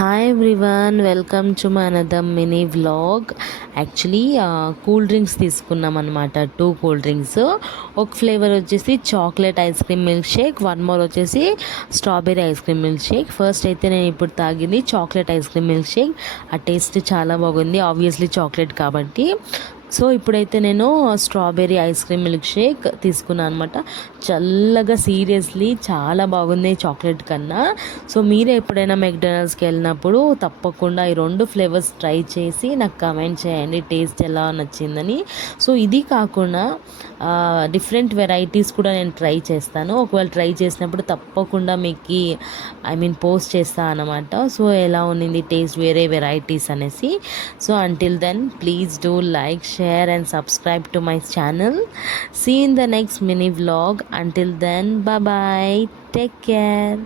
Hi everyone, welcome to my another mini vlog. Actually cool drinks తీసుకున్నాం అనమాట. 2 cool drinks. ఒక flavour వచ్చేసి chocolate ice cream milk shake, one more వచ్చేసి strawberry ice cream milk shake. First అయితే నేను ఇప్పుడు తాగింది chocolate ice cream milk shake. ఆ టేస్ట్ చాలా బాగుంది, ఆబ్వియస్లీ చాక్లెట్ కాబట్టి. సో ఇప్పుడైతే నేను strawberry ice cream milk Sheikh తీసుకున్నాను అనమాట. చల్లగా, సీరియస్లీ చాలా బాగుంది చాక్లెట్ కన్నా. సో మీరు ఎప్పుడైనా మెక్డొనాల్డ్స్కి వెళ్ళినప్పుడు తప్పకుండా ఈ 2 ఫ్లేవర్స్ ట్రై చేసి నాకు కమెంట్ చేయండి టేస్ట్ ఎలా నచ్చిందని. సో ఇది కాకుండా డిఫరెంట్ వెరైటీస్ కూడా నేను ట్రై చేస్తాను. ఒకవేళ ట్రై చేసినప్పుడు తప్పకుండా మీకు పోస్ట్ చేస్తాను అనమాట. సో ఎలా ఉన్నింది టేస్ట్, వేరే వెరైటీస్ అనేసి. So until then, please do like, share and subscribe to my channel. See you in the next mini vlog. Until then, bye bye, take care.